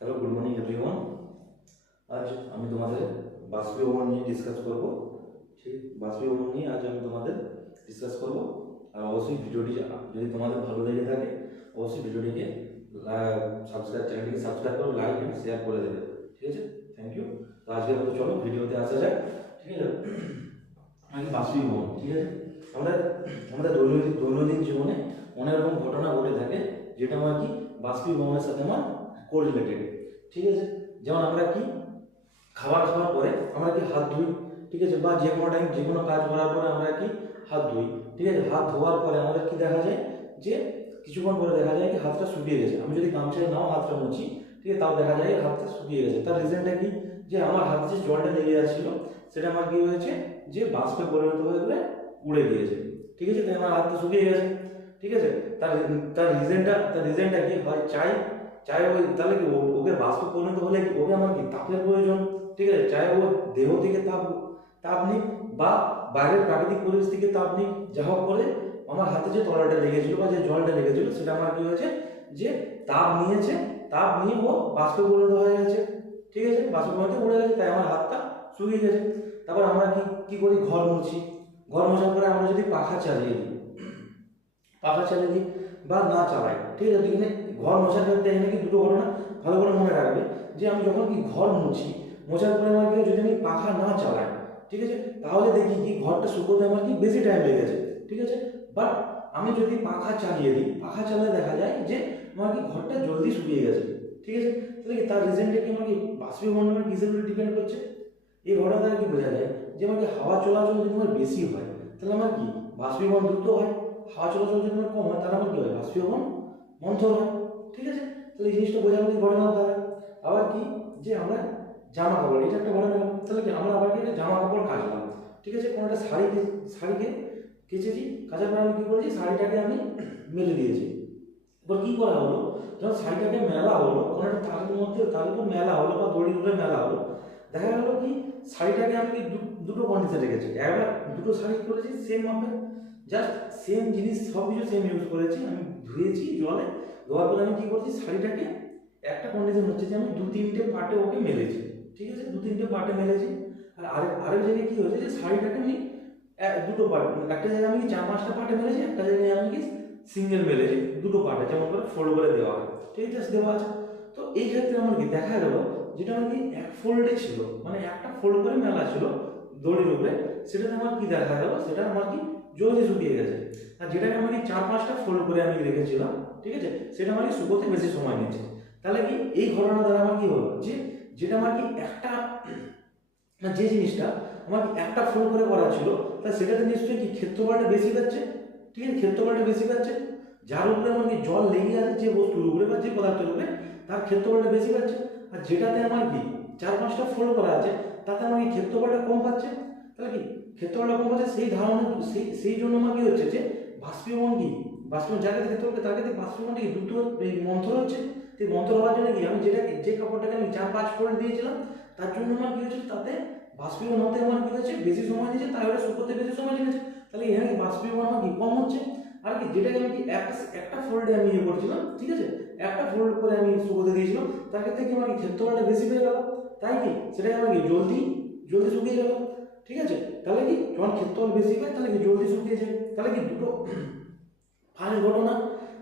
Hello good morning everyone আজ আমি তোমাদের বাষ্পীভবন নিয়ে ডিসকাস করব। সেই বাষ্পীভবন নিয়ে আজ আমি তোমাদের ডিসকাস করব। আর অবশ্যই ভিডিওটি যদি তোমাদের ভালো লেগে থাকে, অবশ্যই ভিডিওটিকে সাবস্ক্রাইব চ্যানেলটিকে সাবস্ক্রাইব করো লাইক অ্যান্ড শেয়ার করে দেবে। ঠিক আছে? থ্যাংক ইউ তো আজকে মতো চলো, ভিডিওতে আসা যাক। ঠিক আছে? আমি বাষ্পীভবন ঠিক আছে? আমাদের আমাদের দৈনন্দিন দৈনন্দিন জীবনে অনেক রকম ঘটনা ঘটে থাকে, যেটা আমার কি বাষ্পীভবনের সাথে আমার কোরিলেটেড ঠিক আছে? যেমন আমরা কি খাবার খাওয়ার পরে আমরা কি হাত ধুই, ঠিক আছে? বা যে কোনো টাইম যে কোনো কাজ করার পরে আমরা কি হাত ধুই, ঠিক আছে? হাত ধোয়ার পরে আমাদের কি দেখা যায় যে কিছুক্ষণ পরে দেখা যায় কি হাতটা শুকিয়ে গেছে। আমি যদি গামছায় নাও হাতটা মুছি, ঠিক আছে? তাও দেখা যায় হাতটা শুকিয়ে গেছে। তার রিজনটা কি? যে আমার হাতে যে জলটা লেগে যাচ্ছিল, সেটা আমার কি হয়েছে? যে বাষ্পে পরিণত হয়ে গেলে উড়ে গিয়েছে। ঠিক আছে? তাই আমার হাতটা শুকিয়ে গেছে। ঠিক আছে? তার তার রিজনটা তার রিজনটা কি? হয় চাই চাই ওই তাহলে কি ওকে বাষ্প পরিণত হলে কি ওকে আমার কি তাপের প্রয়োজন? ঠিক আছে, চাই ও দেহ থেকে তাপ তাপ নিক বা বাইরের প্রাকৃতিক পরিবেশ থেকে তাপ নিক, যা হোক করে আমার হাতে যে তলাটা লেগেছিল বা যে জলটা লেগেছিল, সেটা আমার কি হয়েছে? যে তাপ নিয়েছে, তাপ নিয়ে ও বাষ্পে পরিণত হয়ে গেছে। ঠিক আছে বাষ্পে পরিণত উড়ে গেছে, তাই আমার হাতটা শুকিয়ে গেছে। তারপর আমরা কি কি করি? ঘর মুছি। ঘর মোছার পরে আমরা যদি পাখা চালিয়ে দিই। পাখা চালিয়ে দিই বা না চালাই। ঠিক আছে, এখানে ঘর মোছার ক্ষেত্রে এখানে কি দুটো ঘটনা ভালো করে মনে রাখবে যে আমি যখন কি ঘর মুছি, মোছার পরে আমার কি যদি আমি পাখা না চালাই ঠিক আছে, তাহলে দেখি কি ঘরটা শুকোতে আমার কি বেশি টাইম লেগে গেছে, ঠিক আছে? বাট আমি যদি পাখা চালিয়ে দিই, পাখা চালালে দেখা যায় যে আমার কি ঘরটা জলদি শুকিয়ে গেছে, ঠিক আছে? তাহলে কি তার রিজনটা কি আমার কি বাষ্পীভবন আমার কিসের ডিপেন্ড করছে? এই ঘটনা দ্বারা কি বোঝা যায় যে আমার কি হাওয়া চলাচল যদি আমার বেশি হয়, তাহলে আমার কি বাষ্পীভবন দ্রুত হয়? হাওয়া চলাচল যদি কম হয়, তাহলে আমার কি হয়? বাষ্পীভবন মন্থর হয়, ঠিক আছে? তাহলে এই জিনিসটা বোঝা গেলে ঘটনা দ্বারা আবার কি? যে আমরা জামা কাপড়, এটা একটা ঘটনা। তাহলে কি, আমরা আবার কি জামা কাপড় কাচলাম, ঠিক আছে? কোনো একটা শাড়ি শাড়িকে কেচেছি, কাচার পরে আমি কী করেছি? শাড়িটাকে আমি মেলে দিয়েছি। এবার কী করা হলো? যখন শাড়িটাকে মেলা হলো, কোনো একটা তারের মধ্যে তার উপর মেলা হলো বা দড়ির উপরে মেলা হলো, দেখা গেলো কি, শাড়িটাকে আমি দুটো কন্ডিশন রেখেছি। একবার দুটো শাড়ি করেছি সেম মাপে জাস্ট সেম জিনিস সব কিছু সেম ইউজ করেছি, আমি ধুয়েছি জলে, ধোয়ার পরে আমি কী করছি, শাড়িটাকে একটা কন্ডিশন হচ্ছে যে আমি দু তিনটে পার্টে ওকে মেলেছি, ঠিক আছে? দু তিনটে পার্টে মেলেছি। আর আরেক আরেক জায়গায় কী হয়েছে যে শাড়িটাকে আমি দুটো পার্ট একটা জায়গায় আমি চার পাঁচটা পার্টে মেলেছি, একটা জায়গায় আমি কি সিঙ্গেল মেলেছি, দুটো পার্টে, যেমন করে ফোল্ড করে দেওয়া হয়, ঠিক আছে? দেওয়া আছে। তো এই ক্ষেত্রে আমার কি দেখা গেল, যেটা আমার কি এক ফোল্ডে ছিল মানে একটা ফোল্ড করে মেলা ছিল দড়ির উপরে, সেটাতে আমার কি দেখা গেল, সেটা আমার কি জলদি শুকিয়ে গেছে। আর যেটাকে কি চার পাঁচটা ফোল্ড করে আমি রেখেছিলাম, ঠিক আছে? সেটা আমার শুকোতে বেশি সময় নিচ্ছে তাহলে কি এই ঘটনা দ্বারা আমার কি হলো? যে, যেটা আমার কি একটা না যে জিনিসটা আমার একটা ফোল্ড করে করা ছিল, তা সেটাতে নিশ্চয়ই কি ক্ষেত্রফলটা বেশি পাচ্ছে? ঠিক আছে, ক্ষেত্রফলটা বেশি পাচ্ছে? যার উপরে আমার কি জল লেগে আছে যে বস্তুর উপরে বা যে পদার্থের উপরে, তার ক্ষেত্রফলটা বেশি পাচ্ছে। আর যেটাতে আমার কি চার পাঁচটা ফোল্ড করা আছে, তাতে আমার কি ক্ষেত্রফলটা কম পাচ্ছে? তাহলে কি ক্ষেত্রফলটা কম পাচ্ছে সেই ধারণা, সেই সেই জন্য আমার কি হচ্ছে যে, বাষ্পীভবন কি? বাষ্পীভবন যাকে ক্ষেত্রফলটা তাকে দেখি বাষ্পীভবনটা কি দ্রুত মন্থর হচ্ছে। এই মন্থর হওয়ার জন্য কি, আমি যেটা, যে কাপড়টাকে আমি চার পাঁচ ফোল্ড দিয়েছিলাম, তার জন্য আমার কি হচ্ছে তাতে বাষ্পীভবন হতে আমার কি হচ্ছে বেশি সময় নিয়েছে, তাই ওটা শুকোতে বেশি সময় লেগেছে। তাহলে এখানে কি বাষ্পীভবন আমার কি কম হচ্ছে? আর কি, যেটাকে আমি একটা একটা ফোল্ডে আমি ইয়ে করছিলাম, ঠিক আছে? একটা ফোল্ড করে আমি শুকোতে দিয়েছিলাম, তার ক্ষেত্রে কি আমার ক্ষেত্রফলটা বেশি পেয়ে গেল? তাই কি, সেটাকে আমার কি, জলদি জলদি শুকিয়ে গেল? ঠিক আছে? তাহলে কি? যখন ক্ষেত্রফল বেশি পায়, তাহলে কি জলদি শুকিয়ে যায়? তাহলে কি দুটো ফার্স্ট ঘটনা?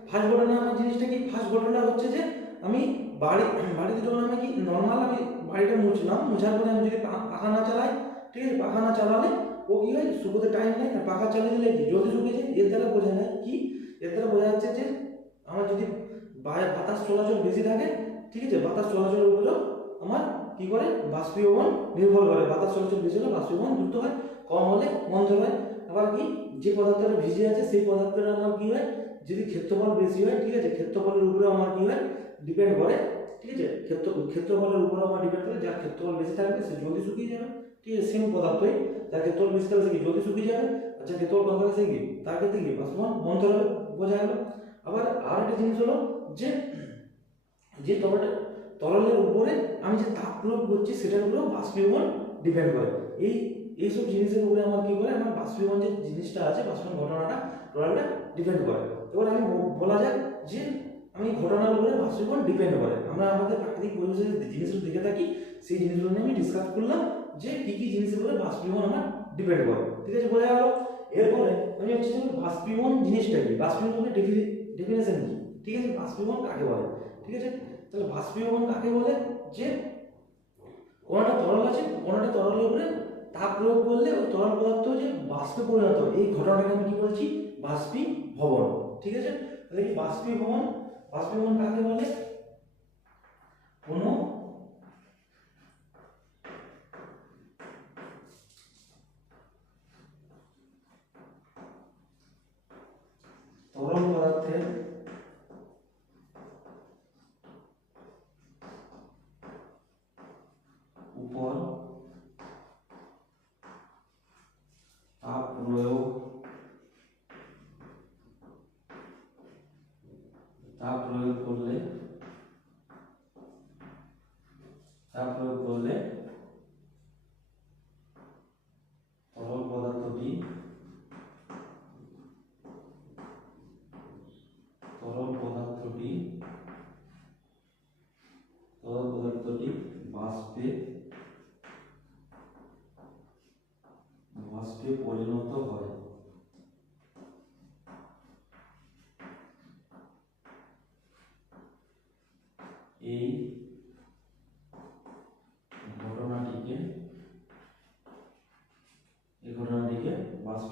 ফার্স্ট ঘটনা আমার জিনিসটা কি? ফার্স্ট ঘটনা হচ্ছে যে আমি বাড়ি, বাড়িতে যখন আমি কি নর্মাল আমি বাড়িটা মুছলাম, মুছার পরে আমি যদি পাখা না চালাই, ঠিক আছে? পাখা না চালালে ও কি হয়? শুকোতে টাইম নেই। আর পাখা চালিয়ে দিলে কি? জলদি শুকিয়ে যায়? এর দ্বারা বোঝা যায় কি? এর দ্বারা বোঝা যাচ্ছে যে আমার যদি বাতাস চলাচল বেশি থাকে, ঠিক আছে? বাতাস চলাচলের উপরেও আমার কি করে? বাষ্পীভবন নির্ভর করে। বাতাস চলাচল বেশি হলে বাষ্পীভবন দ্রুত হয়, কম হলে মন্দ হয়। আবার কি? যে পদার্থটা ভিজে আছে, সেই পদার্থটা আমার কি হয়? যদি ক্ষেত্রফল বেশি হয়, ঠিক আছে, ক্ষেত্রফলের উপরে আমার কি হয়? ডিপেন্ড করে, ঠিক আছে? ক্ষেত্র, ক্ষেত্রফলের উপরে আমার ডিপেন্ড করে, যার ক্ষেত্রফল বেশি থাকবে, সে জলদি শুকিয়ে যাবে, ঠিক আছে সেম পদার্থই। যার ক্ষেত্রফল বেশি থাকবে সে কি? জলদি শুকিয়ে যাবে, আর ক্ষেত্রফল কম থাকবে সে কি? তার ক্ষেত্রে কি? বাষ্পীভবন বন্ধ হবে বোঝা গেল। আবার আর একটা জিনিস হলো যে যে তরলের তরলের উপরে আমি যে তাপ প্রয়োগ করছি সেটার উপরেও বাষ্পীভবন ডিপেন্ড করে। এই, এইসব জিনিসের উপরে আমার কি করে? আমার বাষ্পীভবন যে জিনিসটা আছে, বাষ্পীভবন ঘটনাটা টোটালটা ডিপেন্ড করে। এবার আমি বলা যাক যে আমি ঘটনার উপরে বাষ্পীভবন ডিপেন্ড করে। আমরা আমাদের প্রাকৃতিক পরিবেশে যে জিনিসগুলো দেখে থাকি, সেই জিনিসগুলো নিয়ে আমি ডিসকাস করলাম যে কি কি জিনিসের উপরে বাষ্পীভবন আমার ডিপেন্ড করে। ঠিক আছে, বোঝা গেল? এরপরে আমি হচ্ছে যে বাষ্পীভবন জিনিসটা কি? বাষ্পীভবনের ডেফিনেশন কি? ঠিক আছে, বাষ্পীভবন কাকে বলে? ঠিক আছে? তাহলে বাষ্পীভবন কাকে বলে? যে কোনটা তরল আছে, কোনটা তরলের উপরে তাপ প্রয়োগ করলে ওই তরল পদার্থ যে বাষ্পে পরিণত এই ঘটনাটাকে আমি কি বলছি? বাষ্পীভবন। ঠিক আছে? তাহলে কি বাষ্পীভবন বাষ্পীভবন কাকে বলে?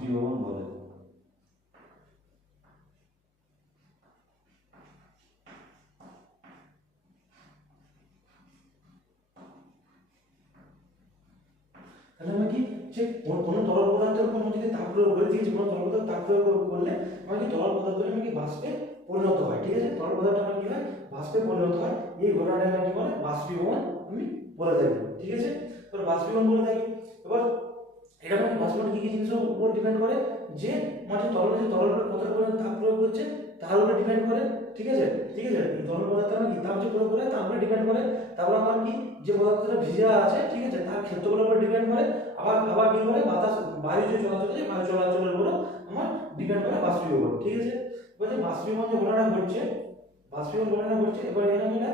বাষ্পীভবন বলে। তাহলে আমরা কি যে কোন তরল পদার্থের উপর যদি তাপ প্রয়োগ করে দিয়েছি কোনো তরল পদার্থ তাপ প্রয়োগ করলে আমার কি তরল পদার্থ আমি কি বাষ্পে পরিণত হয়, ঠিক আছে? তরল পদার্থ আমার কি হয়? বাষ্পে পরিণত হয়। এই ঘটনাটা কি বলে? বাষ্পীভবন আমি বলে থাকি, ঠিক আছে? এবার বাষ্পীভবন বলে থাকি। এবার এটা মানে বাষ্পীভবন কি কি জিনিসের উপর ডিপেন্ড করে? যে যে তরল যে তরল কত পরিমাণ তাপ প্রয়োগ করছে, তার উপরে ডিপেন্ড করে, ঠিক আছে? ঠিক আছে? তরল পদার্থ আমার কি, তাপ যে প্রয়োগ করে তার উপরে ডিপেন্ড করে। তারপর আমার কি, যে পদার্থটা ভিজা আছে, ঠিক আছে, তার ক্ষেত্রগুলোর উপর ডিপেন্ড করে। আবার আবার কি করে, বাতাস, বায়ু যে চলাচল আছে বায়ু চলাচলের উপর আমার ডিপেন্ড করে বাষ্পীভবন, ঠিক আছে? যে বাষ্পীভবন যে ঘটনা ঘটছে, বাষ্পীভবন ঘটনা ঘটছে, এবার এখানে এটা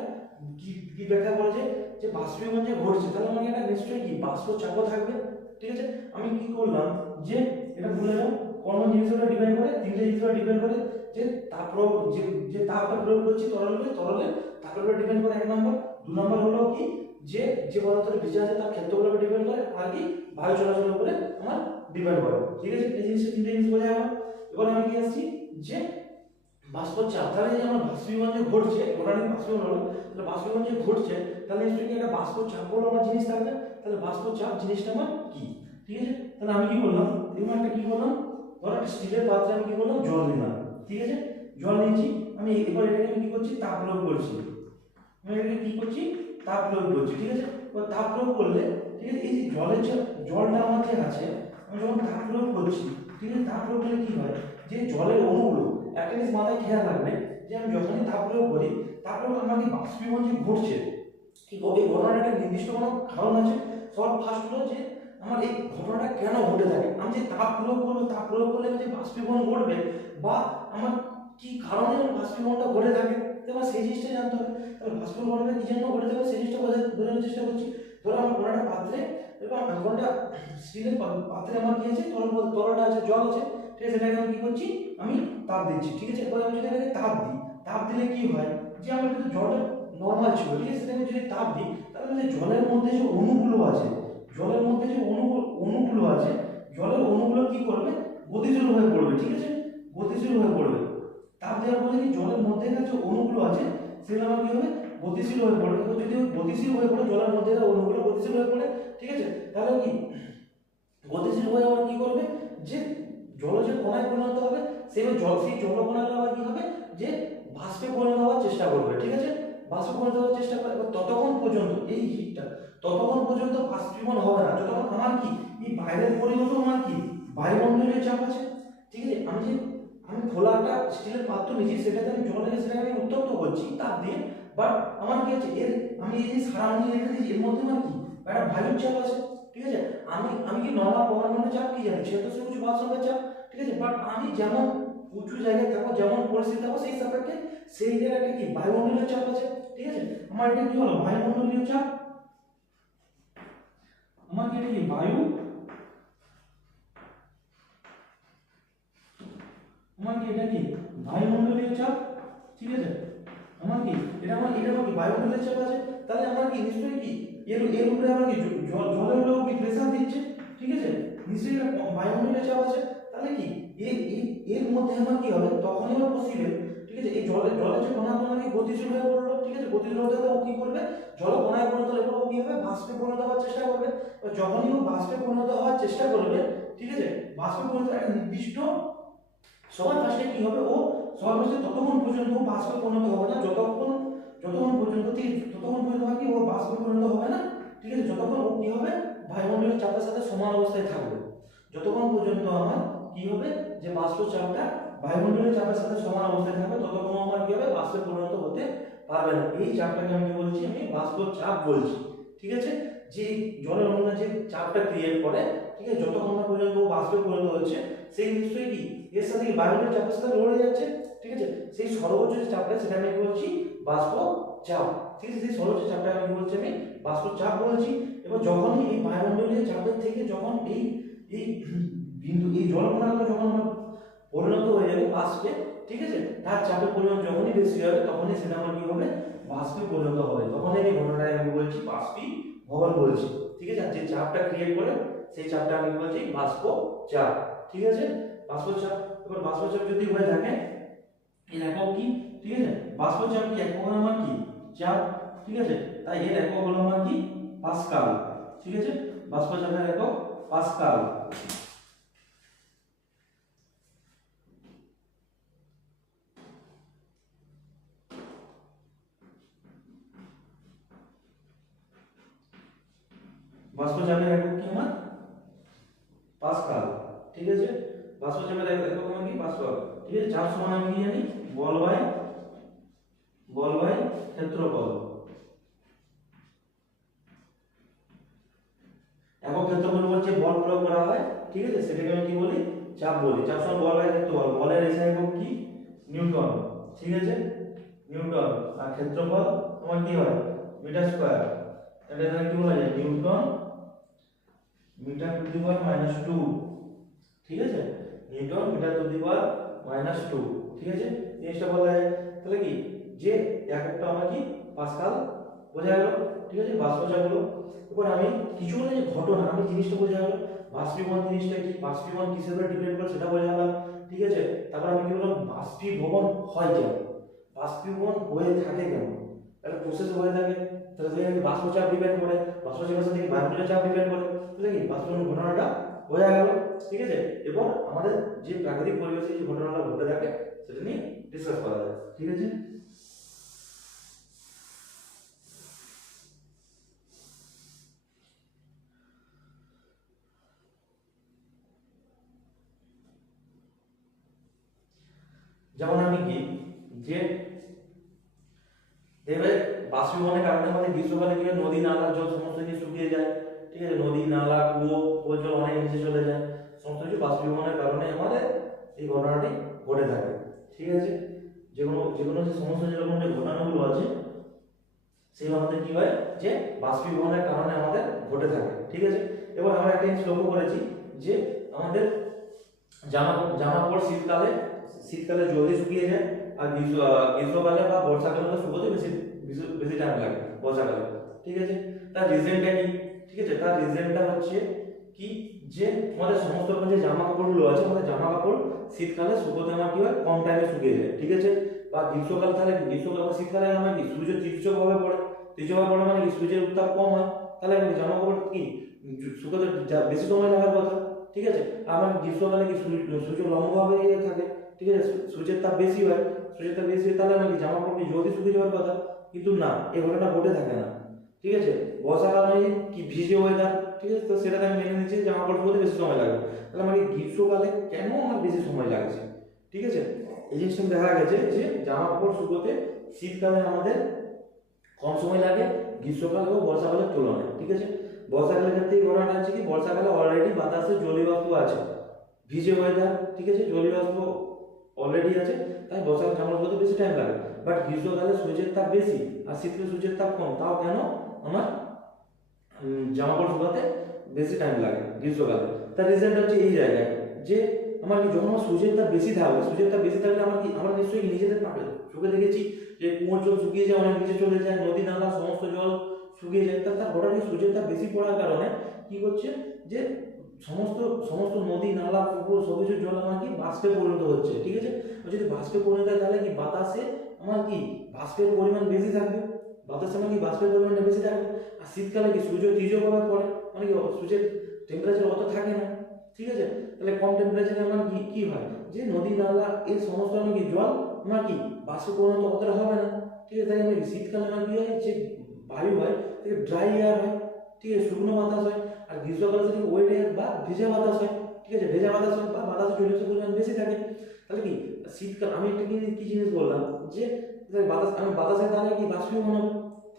কি কি ব্যাখ্যা করেছে? যে বাষ্পীভবন যে ঘটছে, তাহলে মানে এটা নিশ্চয়ই কি বাষ্প চাপও থাকবে? ঠিক আছে? আমি কি করলাম যে এটা দাও কোন জিনিসের উপর ডিপেন্ড করে, তিনটে উপর ডিপেন্ড করে, যে তাপ যে যে তাপটা প্রয়োগ করছি তরলে তরলে তাপের উপর ডিপেন্ড করে এক নম্বর দু নম্বর হলো কি? যে যে পদার্থটা ভিজে আছে তার ক্ষেত্রগুলোর উপর ডিপেন্ড করে আর কি বায়ু চলাচলের উপরে আমার ডিপেন্ড করে। ঠিক আছে? এই জিনিসটা তিনটে জিনিস বোঝা গেল। এবার আমি কি আসছি? যে বাষ্প চাপ, তাহলে যে আমার বাষ্পীভবন যে ঘটছে ওটা নিয়ে বাষ্পীভবন হলো, তাহলে বাষ্পীভবন যে ঘটছে, তাহলে নিশ্চয়ই কি একটা বাষ্প চাপ বলে আমার জিনিস থাকবে? তাহলে বাষ্প চাপ জিনিসটা আমার কি? ঠিক আছে? তাহলে আমি কি করলাম এবার একটা কি করলাম ধরো একটা স্টিলের পাত্রে আমি কি করলাম জল নিলাম ঠিক আছে? জল নিয়েছি আমি এবার এটাকে আমি কি করছি? তাপ প্রয়োগ করছি। আমি এটাকে কি করছি? তাপ প্রয়োগ করছি। ঠিক আছে? এবার তাপ প্রয়োগ করলে, ঠিক আছে? এই যে জলের জলটা আমার যে আছে, আমি যখন তাপ প্রয়োগ করছি, ঠিক আছে? তাপ প্রয়োগ করলে কি হয়? যে জলের অণুগুলো একটা জিনিস মাথায় খেয়াল রাখবে যে আমি যখনই তাপ প্রয়োগ করি, তাপ আমাকে বাষ্পীভবন যে ঘটছে এই ঘটনাটা একটা নির্দিষ্ট কোনো কারণ আছে? সবার ফার্স্ট হলো যে আমার এই ঘটনাটা কেন ঘটে থাকে? আমি যে তাপ প্রয়োগ করব তাপ প্রয়োগ করলে যে বাষ্পীভবন ঘটবে বা আমার কি কারণে আমার বাষ্পীভবনটা ঘটে থাকে? আমার সেই জিনিসটা জানতে হবে। তাহলে বাষ্পীভবন ঘটনা কি জন্য ঘটে থাকে? সেই জিনিসটা বোঝা- বোঝানোর চেষ্টা করছি। ধরো আমার কোনো পাত্রে এবার কোনটা স্টিলের পাত্রে আমার কি আছে? তরল তরলটা আছে, জল আছে। ঠিক আছে, সেটাকে আমি কী করছি? আমি তাপ দিচ্ছি। ঠিক আছে? এবার আমি যদি তাপ দিই। তাপ দিলে কি হয়? যে আমার কিন্তু জলটা নর্মাল ছিল। ঠিক আছে? সেটাকে যদি তাপ দিই তাহলে যে জলের মধ্যে যে অণুগুলো আছে, জলের মধ্যে যে অণু, অণুগুলো আছে, জলের অণুগুলো কি করবে? গতিশীল হয়ে পড়বে, ঠিক আছে? গতিশীল হয়ে পড়বে। তাপ দেওয়ার ফলে কি জলের মধ্যে যে অণুগুলো আছে, সেগুলো আমার কি হবে? গতিশীল হয়ে পড়বে। এবার যদি গতিশীল হয়ে পড়ে, জলের মধ্যে অণুগুলো গতিশীল হয়ে পড়ে, ঠিক আছে? তাহলে কি? গতিশীল হয়ে আবার কি করবে? যে জল যে কণায় পরিণত হবে, সেভাবে জল, সেই জল কণাগুলো আবার কি হবে? যে বাষ্পে পরিণত হওয়ার চেষ্টা করবে, ঠিক আছে? বাষ্পে পরিণত হওয়ার চেষ্টা এবার ততক্ষণ পর্যন্ত, এই হিটটা ততক্ষণ পর্যন্ত বাষ্পীভবন হবে না। যতক্ষণ আমার কি, এই বাইরের পরিবেশও আমার কি, বায়ুমণ্ডলীয় চাপ আছে? ঠিক আছে, আমি যে, আমি খোলা একটা স্টিলের পাত্র নিয়েছি সেটাতে আমি জল রেখে সেটাকে আমি উত্তপ্ত করছি তাপ দিয়ে বাট আমার কি আছে, এর, আমি এই যে সারাউন্ডিং রেখে দিয়েছি, এর মধ্যে আমার কি, একটা বায়ুর চাপ আছে। ঠিক আছে, আমি আমি কি নর্মাল গভর্নমেন্টের চাপ কি জানি সেটা তো সে কিছু বাস্তবের চাপ? ঠিক আছে বাট আমি যেমন উঁচু জায়গায় থাকো যেমন পরিস্থিতি থাকো সেই সাপেক্ষে সেই জায়গাটা কি? বায়ুমণ্ডলীয় চাপ আছে, ঠিক আছে? আমার এটা কি হলো? বায়ুমণ্ডলীয় চাপ? আমার কি এটা কি, বায়ু? আমার কি এটা কি, বায়ুমণ্ডলীয় চাপ? ঠিক আছে? আমার কি, এটা আমার এটা আমার কি, বায়ুমণ্ডলীয় চাপ আছে? তাহলে আমার কি, নিশ্চয়ই কি? এর এর উপরে আমার কি জল, জলের উপরেও কি প্রেসার দিচ্ছে? ঠিক আছে? নিশ্চয়ই এটা বায়ুমণ্ডলীয় চাপ আছে। তাহলে কি? এই এর মধ্যে আমার কি হবে? তখনই আমার পসিবল ঠিক আছে? এই জলের জলের যে কণাগুলো কি গতিশীল হয়ে পড়ল, ঠিক আছে? গতিশীল হতে ও কি করবে? জল কণায় পরিণত হলে ও কি হবে? বাষ্পে পরিণত হওয়ার চেষ্টা করবে। যখনই ও বাষ্পে পরিণত হওয়ার চেষ্টা করবে, ঠিক আছে? বাষ্পে পরিণত একটা নির্দিষ্ট সবার ফার্স্টে কি হবে? ও সবার ফার্স্টে ততক্ষণ পর্যন্ত বাষ্পে পরিণত হবে না, যতক্ষণ যতক্ষণ পর্যন্ত ততক্ষণ পর্যন্ত কি? ও বাষ্পে পরিণত হবে না, ঠিক আছে? যতক্ষণ ও কি হবে? বায়ুমণ্ডলের চাপের সাথে সমান অবস্থায় থাকবে। যতক্ষণ পর্যন্ত আমার কি হবে? যে বাষ্প চাপটা বায়ুমণ্ডলের চাপের সাথে সমান অবস্থায় থাকবে, ততক্ষণ আমার কি হবে? বাষ্পে পরিণত হতে পারবে না। এই চাপটাকে আমি বলছি? আমি বাষ্প চাপ বলছি। ঠিক আছে? যে জলের অণুরা যে চাপটা ক্রিয়েট করে, ঠিক আছে? যতক্ষণ না পর্যন্ত বাষ্পে পরিণত হচ্ছে, সেই নিশ্চয়ই কি? এর সাথে কি বায়ুমণ্ডলের চাপের সাথে লড়ে যাচ্ছে? ঠিক আছে? সেই সর্বোচ্চ যে চাপটা, সেটা আমি বলছি? বাষ্প চাপ। ঠিক আছে? সেই সর্বোচ্চ চাপটা আমি বলছি? আমি বাষ্প চাপ বলছি। এবার যখনই এই বায়ুমণ্ডলীয় চাপের থেকে যখন এই এই বিন্দু, এই জলকণাগুলো যখন আমার পরিণত হয়ে যাবে বাষ্পে ঠিক আছে তার চাপের পরিমাণ যখনই বেশি হবে, তখনই আমার কি হবে? বাষ্পে পরিণত হবে। তখন এই ঘটনাটা আমি বলছি, বাষ্পী ভবন বলছি। ঠিক আছে? যে চাপটা ক্রিয়েট করে, সেই চাপটা আমি বলছি? বাষ্প চাপ ঠিক আছে? বাষ্প চাপ এবার বাষ্প চাপ যদি হয়ে থাকে এর একক কি? ঠিক আছে? বাষ্প চাপ কি? একক হলো আমার কি? চাপ। ঠিক আছে? তাই এর একক হলো আমার কি? পাস্কাল। ঠিক আছে? বাষ্প চাপের একক পাস্কাল বাষ্পচাপের একক কি আমার পাস্কাল ঠিক আছে বাষ্পচাপের একক একক আমার কি পাস্কাল ঠিক আছে? চাপ সমান আমি কি জানি? বল বাই বল বাই ক্ষেত্রফল। একক ক্ষেত্রফল বলছে বল প্রয়োগ করা হয়, ঠিক আছে? সেটাকে আমি কি বলি? চাপ বলি। চাপ সমান বল বাই ক্ষেত্রফল। বলের এসআই একক কি? নিউটন। ঠিক আছে? নিউটন। আর ক্ষেত্রফল, তোমার কি হয়? Metre square. এটা এখানে কি বলা যায়? Newton metre to the power minus two. ঠিক আছে? Newton metre to the power minus two ঠিক আছে? জিনিসটা বলা যায়। তাহলে কি? যে এককটা আমার কি? পাস্কাল বোঝা গেল, ঠিক আছে? বাষ্পচাপ হলো এবার আমি কিছু হলে যে ঘটনা, আমি জিনিসটা বোঝা গেল। বাষ্পীভবন জিনিসটা কি? বাষ্পীভবন কিসের উপরে ডিপেন্ড করে সেটা বোঝা গেলাম ঠিক আছে? তারপর আমি কি বললাম? বাষ্পীভবন হয় কেন? বাষ্পীভবন হয়ে থাকে কেন? একটা প্রসেস হয়ে থাকে। তাহলে বাষ্পচাপ ডিপেন্ড করে, বাষ্পচাপের সাথে বায়ুমণ্ডলের চাপ ডিপেন্ড করে? তাহলে কি? বাষ্পীভবন ঘটনাটা বোঝা গেল, ঠিক আছে? এবং আমাদের যে প্রাকৃতিক পরিবেশে, যে ঘটনাটা ঘটে থাকে, সেটা নিয়ে ডিসকাস করা যায়, ঠিক আছে? যেমন আমি কি যে দেখবে বাষ্পীভবনের কারণে আমাদের গ্রীষ্মকালে কি নদী, নালা, জল সমস্ত কিছু শুকিয়ে যায়। ঠিক আছে, নদী, নালা, কুয়ো জল অনেক নিচে চলে যায়। সমস্ত কিছু বাষ্পীভবনের কারণে আমাদের এই ঘটনাটি ঘটে থাকে। ঠিক আছে? যে কোনো যে কোনো যে সমস্ত যেরকম যে ঘটনাগুলো আছে সেগুলো আমাদের কি হয়? যে বাষ্পীভবনের কারণে আমাদের ঘটে থাকে। ঠিক আছে? এবার আমরা একটা জিনিস লক্ষ্য করেছি যে আমাদের জামা জামা কাপড় শীতকালে শীতকালে জলদি শুকিয়ে যায়। আর গ্রীষ্ম গ্রীষ্মকালে বা বর্ষাকালে শুকোতে বেশি, বেশি- টাইম লাগে বর্ষাকালে। ঠিক আছে? তার রিজনটা কি ঠিক আছে, তার রিজনটা হচ্ছে কি? যে আমাদের সমস্ত রকম যে জামা কাপড়গুলো আছে আমাদের জামা কাপড় শীতকালে শুকোতে আমার কি হয়? কম টাইমে শুকিয়ে যায়, ঠিক আছে? বা গ্রীষ্মকাল তাহলে, গ্রীষ্মকাল বা শীতকালে আমার কি? সূর্য তীর্যকভাবে পড়ে। তীর্যকভাবে পড়ে মানে কি? সূর্যের উত্তাপ কম হয়। তাহলে আমি জামা কাপড় কি শুকোতে বেশি সময় লাগার কথা, ঠিক আছে? আমার গ্রীষ্মকালে কি? সূর্য সূর্য লম্বভাবে থাকে, ঠিক আছে? সূর্যের তাপ বেশি হয়। সূর্যের তাপ বেশি হয়, তাহলে নাকি জামা কাপড় জলদি শুকিয়ে যাওয়ার কথা? কিন্তু না, এ ঘটনা ঘটে থাকে না। ঠিক আছে? বর্ষাকালে কি ভিজে ওয়েদার ঠিক আছে? তো সেটাতে আমি মেনে নিচ্ছি জামা কাপড় শুকোতে বেশি সময় লাগবে। তাহলে আমাকে গ্রীষ্মকালে কেন আমার বেশি সময় লাগছে? ঠিক আছে? এই জিনিসটা দেখা গেছে যে জামা কাপড় শুকোতে শীতকালে আমাদের কম সময় লাগে, গ্রীষ্মকাল ও বর্ষাকালের তুলনায়। ঠিক আছে? বর্ষাকালের ক্ষেত্রে এই ঘটনাটা হচ্ছে কি, বর্ষাকালে অলরেডি বাতাসে জলীয় বাষ্প আছে। ভিজে ওয়েদার ঠিক আছে? জলীয় বাষ্প অলরেডি আছে, তাই বসার জামা কাপড় বেশি টাইম লাগে। বাট গ্রীষ্মকালে সূর্যের তাপ বেশি, আর শীতকালে সূর্যের তাপ কম। তাও কেন? আমার জামা কাপড় শুকাতে বেশি টাইম লাগে, গ্রীষ্মকালে। তার রিজনটা হচ্ছে এই জায়গায় যে আমার কি যখন আমার সূর্যের বেশি থাকবে সূর্যের তাপ বেশি থাকলে আমার কি, আমরা নিশ্চয়ই নিজেদের পাবে। চোখে দেখেছি যে কুয়োর জল শুকিয়ে যায়, অনেক নিচে চলে যায়, নদী নালা, সমস্ত জল শুকিয়ে যায়। তার হঠাৎ সূর্যের তাপ বেশি পড়ার কারণে কি করছে যে সমস্ত সমস্ত নদী, নালা, পুকুর সব কিছুর জল আমার কি বাষ্পে পরিণত হচ্ছে, ঠিক আছে? যদি বাষ্পে পরিণত হয় তাহলে কি বাতাসে আমার কি বাষ্পের পরিমাণ বেশি থাকবে? বাতাসে আমার কি বাষ্পের পরিমাণটা বেশি থাকবে আর শীতকালে কি সূর্য তীর্যভাবে পড়ে? মানে কি সূর্যের টেম্পারেচার অত থাকে না। ঠিক আছে? তাহলে কম টেম্পারেচারে আমার কি কি হয়? যে নদী, নালা, এই সমস্ত আমার কি জল আমার কি বাষ্প পরিণত অতটা হবে না। ঠিক আছে? তাই আমার কি শীতকালে আমার কি হয়? যে বায়ু হয় থেকে ড্রাই এয়ার হয়। ঠিক আছে? শুকনো বাতাস হয়। আর গ্রীষ্মকালে থেকে ওয়েট এয়ার বা ভেজা বাতাস হয়। ঠিক আছে? ভেজা বাতাস হয় বা বাতাসে জলীয় পরিমাণ বেশি থাকে। তাহলে কি? শীতকাল আমি একটা কি জিনিস বললাম যে বাতাস আমি বাতাসের দ্বারা কি বাষ্পীভবন হবে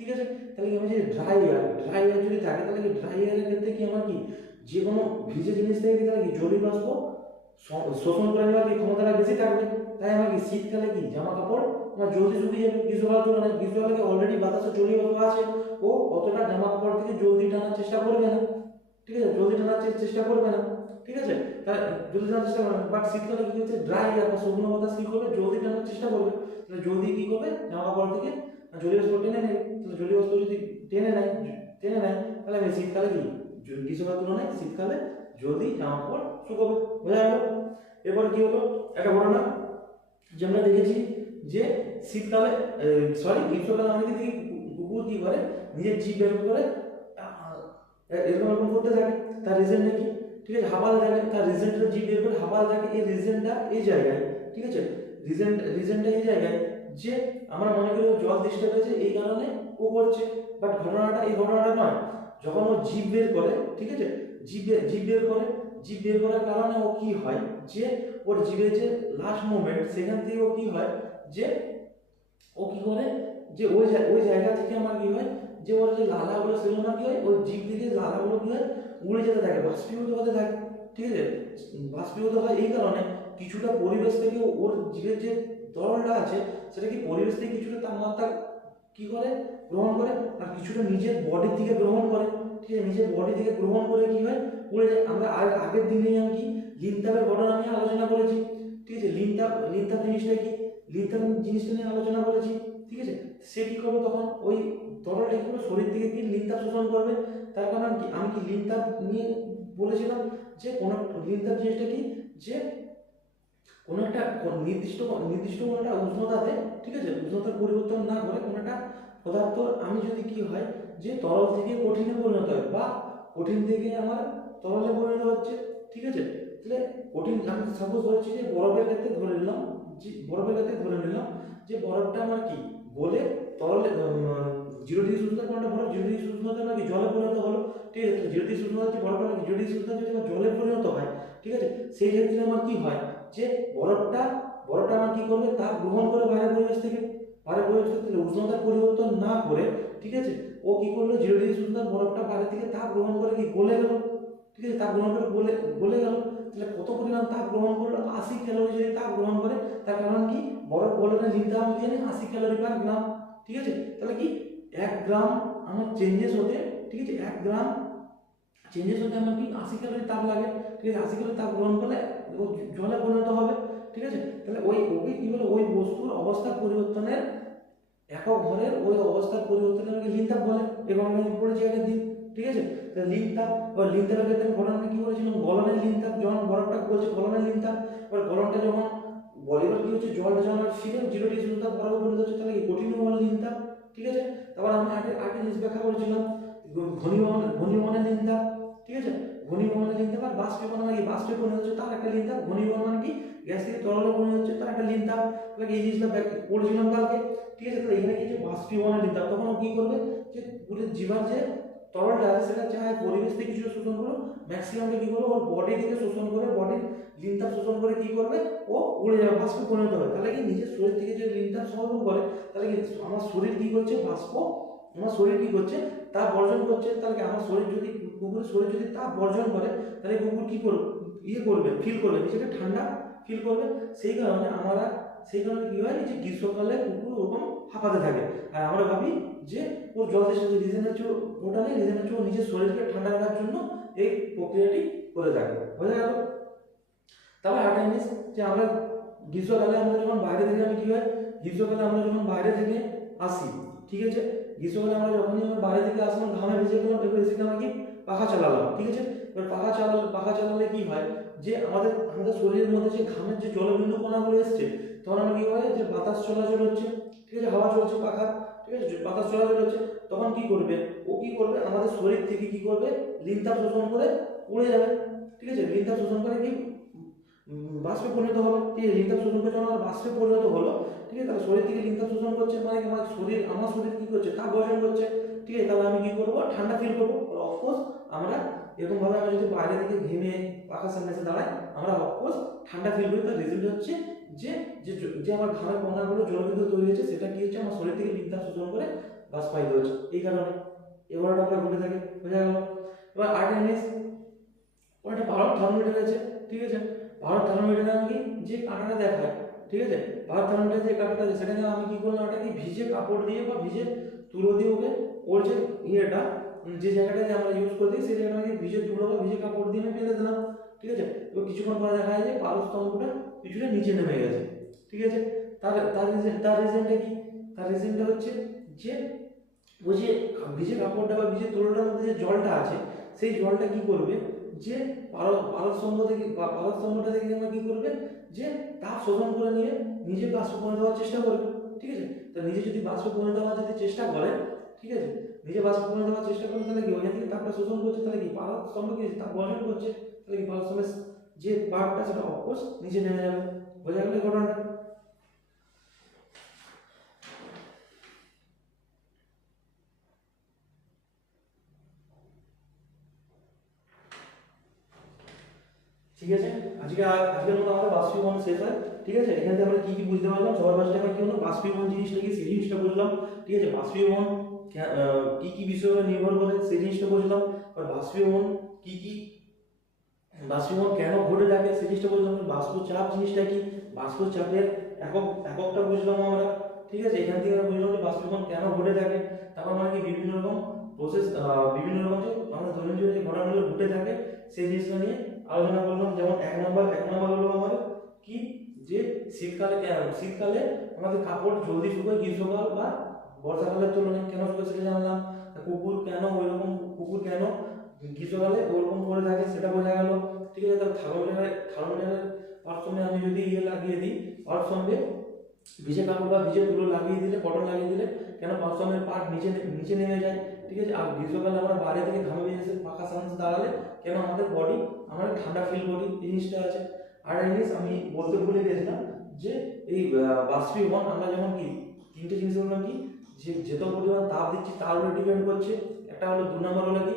ঠিক আছে? তাহলে কি আমি যে ড্রাই এয়ার ড্রাই এয়ার যদি থাকে, তাহলে কি ড্রাই এয়ারের ক্ষেত্রে কি আমার কি যে কোনো ভিজে জিনিস থেকে কি তাহলে কি জলীয় বাষ্প শোষণ করে নেওয়ার কি ক্ষমতাটা বেশি থাকবে? তাই আমার কি শীতকালে কি জামা কাপড় আমার জলদি শুকিয়ে যাবে গ্রীষ্মকালের তুলনায়। গ্রীষ্মকালে কি অলরেডি বাতাসে জলীয় বাষ্প আছে? ও অতটা জামা কাপড় থেকে জলদি টানার চেষ্টা করবে না। ঠিক আছে? জলদি টানার চেষ্টা করবে না। ঠিক আছে? তাহলে জলদি টানার চেষ্টা করবে বাট শীতকালে কি হচ্ছে? ড্রাই আর বা শুকনো বাতাস কি করবে? জলদি টানার চেষ্টা করবে। তাহলে জলদি কি করবে? জামা কাপড় থেকে জলীয় বাষ্প টেনে নেবে তাহলে জলীয় বাষ্প যদি টেনে নেয় টেনে নেয়, তাহলে আমি শীতকালে কি গ্রীষ্মকালের তুলনায় শীতকালে যদি জামা কাপড় শুকোবে বোঝা গেল? এরপর কি হলো? একটা ঘটনা যে আমরা দেখেছি যে শীতকালে সরি গ্রীষ্মকালে আমাদের কি দেখি কুকুর কি করে? নিজের জিভ বের করে এরকম এরকম করতে থাকে। তার রিজনটা কি? ঠিক আছে হাবাল থাকে। তার রিজনটা জিভ বের করে হাবাল থাকে। এই রিজেন্টটা এই জায়গায়, ঠিক আছে? রিজেন্ট রিজেন্টটা এই জায়গায় যে আমরা মনে করি জল দৃষ্টি হয়েছে এই কারণে ও করছে। বাট ঘটনাটা এই ঘটনাটা নয়। যখন ও জিভ বের করে, ঠিক আছে? জিভ বে- জিভ বের করে জিভ বের করার কারণে ও কি হয়? যে ওর জিভের যে লাস্ট মোমেন্ট সেখান থেকে ও কি হয়? যে ও কি করে? যে ওই ওই জায়গা থেকে আমার কি হয়? যে ওর যে লালাগুলো সেগুলো না কি হয়? ওর জিভ থেকে লালাগুলো কি হয়? উড়ে যেতে থাকে, বাষ্পীভূত হতে থাকে, ঠিক আছে? বাষ্পীভূত হয় এই কারণে কিছুটা পরিবেশ থেকে ওর জীবের যে তরলটা আছে সেটা কি পরিবেশ থেকে কিছুটা তাপমাত্রা কি করে গ্রহণ করে? আর কিছুটা নিজের বডি থেকে গ্রহণ করে। ঠিক আছে, নিজের বডি থেকে গ্রহণ করে কি হয়? উড়ে যায়, আমরা আর আগের দিনেই আমি কি লিনতাপের ঘটনা নিয়ে আলোচনা করেছি। ঠিক আছে, লিনতাপ লিনতাপ জিনিসটা কি? লিনতাপ জিনিসটা নিয়ে আলোচনা করেছি। ঠিক আছে, সে কি করবে তখন? ওই তরলটা কি শরীর থেকে কি লিনতাপ শোষণ করবে? তার কারণ কি? আমি কি লিনতাপ নিয়ে বলেছিলাম যে কোনো, লিনতাপ জিনিসটা কি? যে কোনো একটা নির্দিষ্ট নির্দিষ্ট কোনো একটা উষ্ণতাতে, ঠিক আছে, উষ্ণতার পরিবর্তন না করে কোনো একটা পদার্থ, আমি যদি কি হয় যে তরল থেকে কঠিনে পরিণত হয় বা কঠিন থেকে আমার তরলে পরিণত হচ্ছে, ঠিক আছে, তাহলে কঠিন, আমি সাপোজ ধরেছি যে বরফের ক্ষেত্রে ধরে নিলাম, যে বরফের ক্ষেত্রে ধরে নিলাম যে বরফটা আমার কি, গলে তরলে জিরো ডিগ্রি উষ্ণতা, কোনটা বরফ জিরো ডিগ্রি উষ্ণতা আমার কি জলে পরিণত হলো, ঠিক আছে জিরো ডিগ্রি উষ্ণতা হচ্ছে বরফটা আমার জিরো ডিগ্রি উষ্ণতা যদি আমার জলে পরিণত হয়, ঠিক আছে, সেই ক্ষেত্রে আমার কি হয় যে বরফটা বরফটা আমার কী করবে তাপ গ্রহণ করে বাইরের পরিবেশ থেকে, বাইরের পরিবেশ থেকে উষ্ণতার পরিবর্তন না করে, ঠিক আছে? ও কি করল? জিরো ডিগ্রি উষ্ণতার বরফটা বাইরে থেকে তাপ গ্রহণ করে কি গলে গেল? ঠিক আছে তাপ গ্রহণ করে গলে গলে গেল। তাহলে কত পরিমাণ তাপ গ্রহণ করল? আশি ক্যালোরি যদি তাপ গ্রহণ করে, তার কারণ কি? বরফ গলে না আমি জানি? আশি ক্যালোরি পার গ্রাম ঠিক আছে? তাহলে কি? এক গ্রাম আমার চেঞ্জেস হতে, ঠিক আছে? এক গ্রাম চেঞ্জেস হতে আমার কি? আশি ক্যালোরি তাপ লাগে। ঠিক আছে? আশি ক্যালোরি তাপ গ্রহণ করলে জলে পরিণত হবে, ঠিক আছে? তাহলে ওই ওই কি বলে, ওই বস্তুর অবস্থার পরিবর্তনের একক ভরের ওই অবস্থার পরিবর্তনে আমাকে লিনতাপ বলে এবং আমি পড়েছি আগের দিন ঠিক আছে? তাহলে লিনতাপ ওই লিনতাপের ক্ষেত্রে ঘটনাটা কি বলেছিলাম? গলনের লিনতাপ যখন বরফটা বলছে গলনের লিনতাপ এবার গলনটা যখন বলিবার কি হচ্ছে? জলটা যখন ফিরে জিরো ডিগ্রি উষ্ণতা বরফ পরিণত হচ্ছে, তাহলে কঠিন বলে লিনতাপ ঠিক আছে? তারপর আমি আগে আগে জিনিস ব্যাখ্যা করেছিলাম, ঘনীভবন, ঘনীভবনের লিনতাপ ঠিক আছে? ঘনীভবনের লিনতাপ আর বাষ্পীভবন মানে কি? বাষ্পে পরিণত হচ্ছে তার একটা লিনতাপ ঘনীভবন মানে কি? গ্যাস থেকে তরলে পরিণত হচ্ছে তার একটা লিনতাপ তাহলে কি এই জিনিসটা পড়েছিলাম কালকে। ঠিক আছে, তাহলে এখানে কি যে বাষ্পীভবনের লিনতাপ তখন কি করবে? যে পুরো জীবার যে তরলটা আছে, সেটা চায় পরিবেশ থেকে কিছু শোষণ করো ম্যাক্সিমামটা কি করবে ওর বডি থেকে শোষণ করে বডির লিনতাপ শোষণ করে কি করবে? ও উড়ে যাবে, বাষ্পে পরিণত হবে। তাহলে কি নিজের শরীর থেকে যে লিনতাপ শোষণ করে, তাহলে কি আমার শরীর কি করছে? বাষ্প। আমার শরীর কি করছে? তাপ বর্জন করছে। তাহলে আমার শরীর যদি কুকুরের শরীর যদি তাপ বর্জন করে, তাহলে কুকুর কি করবে? ইয়ে করবে ফিল করবে, নিজেকে ঠান্ডা ফিল করবে। সেই কারণে আমরা, সেই কারণে কী হয়, যে গ্রীষ্মকালে কুকুর ওরকম হাঁপাতে থাকে। আর আমরা ভাবি যে, ওর জল দেশে রিজেন হচ্ছে ওটা নেই রিজেন হচ্ছে ও নিজের শরীরকে ঠান্ডা রাখার জন্য এই প্রক্রিয়াটি করে থাকে। বোঝা গেল? তারপর আরেকটা জিনিস, যে আমরা গ্রীষ্মকালে আমরা যখন বাইরে থেকে আমি কী হয়, গ্রীষ্মকালে আমরা যখন বাইরে থেকে আসি, ঠিক আছে? গ্রীষ্মকালে আমরা যখনই আমরা বাইরে থেকে আসলাম ঘামে ভিজে গেলাম এবার এসে আমরা কি? পাখা চালালাম, ঠিক আছে? এবার পাখা চালালে পাখা চালালে কি হয় যে আমাদের আমাদের শরীরের মধ্যে যে ঘামের যে জলবিন্দু কণাগুলো এসছে, তখন আমরা কি হয় যে বাতাস চলাচল হচ্ছে, ঠিক আছে? হাওয়া চলছে পাখা ঠিক আছে? বাতাস চলাচল হচ্ছে, তখন কি করবে? ও কি করবে? আমাদের শরীর থেকে কি করবে? লিনতাপ শোষণ করে উড়ে যাবে, ঠিক আছে? লিনতাপ শোষণ করে কি? বাষ্পে পরিণত হবে, ঠিক আছে? লিনতাপ শোষণ করে যখন আমার বাষ্পে পরিণত হলো, ঠিক আছে? তাহলে শরীর থেকে লিনতাপ শোষণ করছে মানে আমার শরীর আমার শরীর কি করছে? তাপ বর্জন করছে, ঠিক আছে? তাহলে আমি কি করব? ঠান্ডা ফিল করব। অফকোর্স আমরা এরকম ভাবে আমরা যদি বাইরে থেকে ঘেমে পাখার সামনে এসে দাঁড়াই, আমরা অফকোর্স ঠান্ডা ফিল করি। তার রেজাল্ট হচ্ছে যে যে আমার ঘামের কণাগুলো জলবিদ্যুৎ তৈরি হয়েছে, সেটা কি হচ্ছে আমার শরীর থেকে লিনতাপ শোষণ করে বাষ্পায়িত হচ্ছে এই কারণে এবার আমরা ঘটে থাকে, বোঝা গেল? এবার জিনিস ওর একটা ভারত থার্মোমিটার আছে ঠিক আছে? ভারত থার্মোমিটারে আমি কি যে কাঁটাটা দেখায় ঠিক আছে? ভারত থার্মোমিটার যে কাঁটাটা আছে সেটাকে আমি কি করলাম ওটাকে ভিজে কাপড় দিয়ে বা ভিজে তুলো দিয়ে ওকে ওর যে ইয়েটা যে জায়গাটা যে আমরা ইউজ করি সেই জায়গাটাকে ভিজে তুলো বা ভিজে কাপড় দিয়ে আমি বেঁধে দিলাম, ঠিক আছে? এবার কিছুক্ষণ পরে দেখা যায় যে পারদ স্তম্ভটা কিছুটা নিচে নেমে গেছে, ঠিক আছে? তার তার রিজন তার রিজনটা কি? তার রিজনটা হচ্ছে যে, ওই যে ভিজে কাপড়টা বা ভিজে তুলোটার মধ্যে যে জলটা আছে, সেই জলটা কি করবে? যে পারদ পারদ স্তম্ভ থেকে পারদ স্তম্ভটা থেকে আমরা কি করবে? যে তাপ শোষণ করে নিয়ে নিজে বাষ্প পরিণত দেওয়ার চেষ্টা করবে, ঠিক আছে? তা নিজে যদি বাষ্প পরিণত হওয়ার যদি চেষ্টা করে, ঠিক আছে? নিজে পরিণত হওয়ার চেষ্টা করে তাহলে কি ওইখান থেকে তাপটা শোষণ করছে, তাহলে কি পারদ স্তম্ভ কি? তাপ বর্জন করছে, তাহলে কি পারদ স্তম্ভের যে পার্টটা সেটা অফকোর্স নিচে নেমে যাবে। বোঝা গেল ঘটনাটা? ঠিক আছে? আজকে আজকের মতো আমাদের বাষ্পীভবন শেষ হয়। ঠিক আছে? এখান থেকে আমরা কি কি বুঝতে পারলাম? সবার ফার্স্টে আমরা কি হলো? বাষ্পীভবন জিনিসটা কি সেই জিনিসটা বুঝলাম। ঠিক আছে? বাষ্পীভবন কে- কি উপর নির্ভর করে সেই জিনিসটা বুঝলাম আর বাষ্পীভবন কি কি, বাষ্পীভবন কেন ঘটে থাকে সেই জিনিসটা বুঝলাম বাষ্পচাপ জিনিসটা কি? বাষ্পচাপের একক, এককটা বুঝলাম আমরা, ঠিক আছে? এখান থেকে আমরা বুঝলাম যে বাষ্পীভবন কেন ঘটে থাকে? তারপর আমরা কি বিভিন্ন রকম প্রসেস বিভিন্ন রকম যে আমাদের দৈনন্দিন যে ঘটনাগুলো ঘটে থাকে, সেই জিনিসটা নিয়ে আলোচনা করলাম। যেমন এক নম্বর এক নম্বর হলো আমার কি? যে শীতকালে শীতকালে আমাদের কাপড় জলদি শুকায়, গ্রীষ্মকাল বা বর্ষাকালের তুলনায় কেন শুকায় সেটা জানলাম কুকুর কেন ওইরকম, কুকুর কেন গ্রীষ্মকালে ওরকম করে থাকে সেটা বোঝা গেল। ঠিক আছে, তাহলে থার্মোমিটারে থার্মোমিটারের পারসঙ্গে আমি যদি ইয়ে লাগিয়ে দিই সঙ্গে ভিজে কাপড় বা ভিজে তুলো লাগিয়ে দিলে কটন লাগিয়ে দিলে কেন পারসঙ্গের পাট নিচে নিচে নেমে যায়? ঠিক আছে, আর গ্রীষ্মকালে আমরা বাইরে থেকে ঘামে এসে পাখা সামনে দাঁড়ালে কেন আমাদের বডি আমরা ঠান্ডা ফিল করি? জিনিসটা আছে। আর জিনিস আমি বলতে ভুলে গেছিলাম যে এই বাষ্পীভবন আমরা যেমন কি, তিনটে জিনিস বললাম কি? যে যত পরিমাণ তাপ দিচ্ছি, তার উপরে ডিপেন্ড করছে। একটা হলো দু নম্বর হলো কি?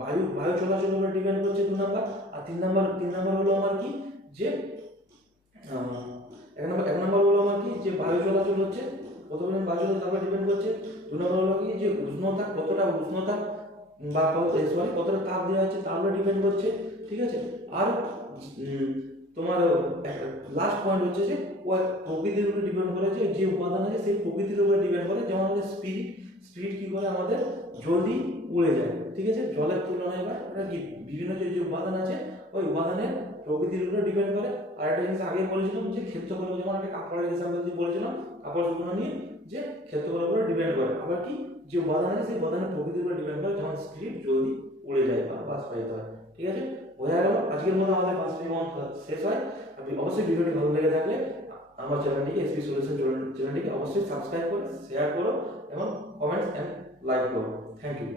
বায়ু বায়ু চলাচলের উপরে ডিপেন্ড করছে দু নম্বর আর তিন নম্বর তিন নম্বর হলো আমার কি? যে এক নম্বর এক নম্বর হলো আমার কি? যে বায়ু চলাচল হচ্ছে, কত পরিমাণ বায়ু চলাচল, তার উপর ডিপেন্ড করছে। দু নম্বর হলো কি? যে উষ্ণতা, কতটা উষ্ণতা বা সরি কতটা তাপ দেওয়া হচ্ছে, তার উপরে ডিপেন্ড করছে। ঠিক আছে? আর তোমার লাস্ট পয়েন্ট হচ্ছে যে প্রকৃতির উপরে ডিপেন্ড করে যে যে উপাদান আছে, সেই প্রকৃতির উপরে ডিপেন্ড করে, যেমন আমাদের স্পিড স্পিড কী করে আমাদের? জলদি উড়ে যায়, ঠিক আছে? জলের তুলনায় বা ওটা কি বিভিন্ন যে যে উপাদান আছে, ওই উপাদানের প্রকৃতির উপরে ডিপেন্ড করে। আর একটা জিনিস আগে বলেছিলাম যে, ক্ষেত্রফল যেমন একটা কাপড়ের এক্সাম্পল দিয়ে বলেছিলাম, কাপড় শুকনো নিয়ে যে ক্ষেত্রফলের উপরে ডিপেন্ড করে। আবার কি? যে উপাদান আছে, সেই উপাদানের প্রকৃতির উপরে ডিপেন্ড করে, যেমন স্পিড জলদি উড়ে যায় বা বাষ্পায়িত হয় ঠিক আছে? বোঝা গেল আজকের মতো আমাদের বাষ্পীভবন শেষ হয়। আপনি অবশ্যই ভিডিওটি ভালো লেগে থাকলে আমার চ্যানেলটিকে এসপি সলিউশন চ্যানেলটিকে অবশ্যই সাবস্ক্রাইব করো শেয়ার করো এবং কমেন্টস এন্ড লাইক করো। Thank you